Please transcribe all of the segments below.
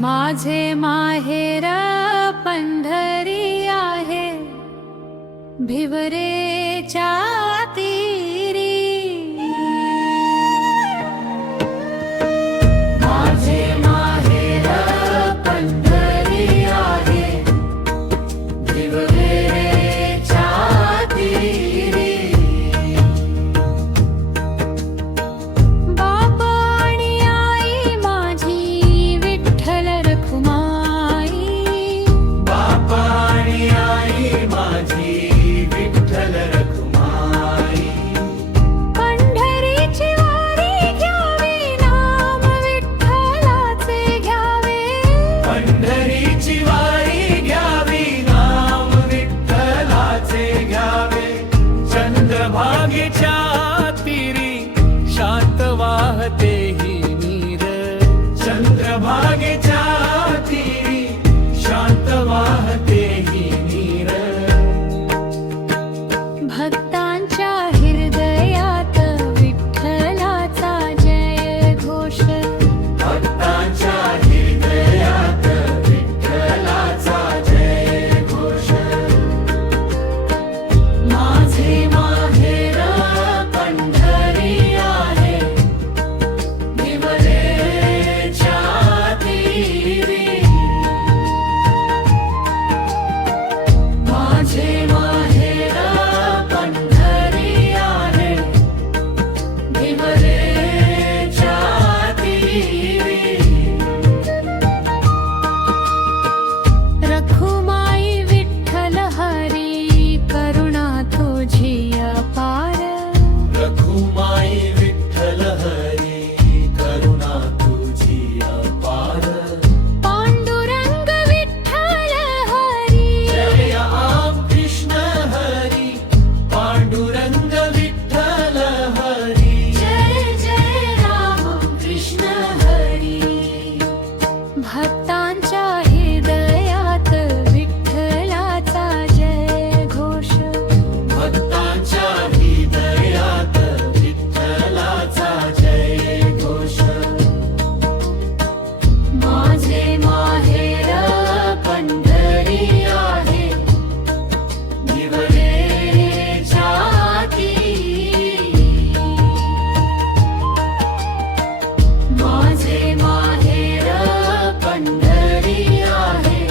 माझे माहेर पंढरी आहे, भिवरेच्या तीरी। माझे माहेर पंढरी आहे, भिवरेच्या तीरी। बाप आणि आई माझी विठ्ठल रखुमाई, बाप आणि आई माझी विठ्ठल रखुमाई। पंढरीची वारी घ्यावी, नाम विठ्ठलाचे घ्यावे। पंढरीची वारी घ्यावी, नाम विठ्ठलाचे घ्यावे। चंद्रभागेच्या तीरी शांत वाहते ही नीर, चंद्रभागेच्या तीरी शांत वाहते ही नीर। भक्तांच्या हृदयात विठ्ठलाचा जय घोष, भक्तांच्या हृदयात विठ्ठलाचा जय घोष। माझे माहेर पंढरी आहे, भिवरेच्या तीरी। माझे माहेर पंढरी आहे, भिवरेच्या तीरी। रखुमाई विठ्ठल हरी, करुणा तुझी अपार। रखुमाई विठ्ठल हरी, करुणा तुझी अपार। पांडुरंग विठ्ठल हरी, जय आम कृष्ण हरी, पांडुरंग विठ्ठल हरी। जय जय राम कृष्ण हरी। भक्तांच्या हृदयात विठ्ठलाचा जय घोष, भक्तांच्या हृदयात विठ्ठलाचा जय घोष। माझे माहेर पंढरी आहे, भिवरेच्या तीरी। माझे माहेर पंढरी आहे,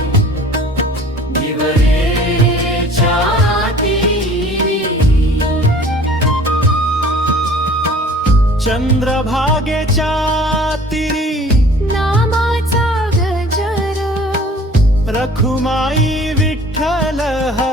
भिवरेच्या तीरी। चंद्रभागेच्या तीरी नामाचा गजर, रखुमाई विठ्ठल हरी।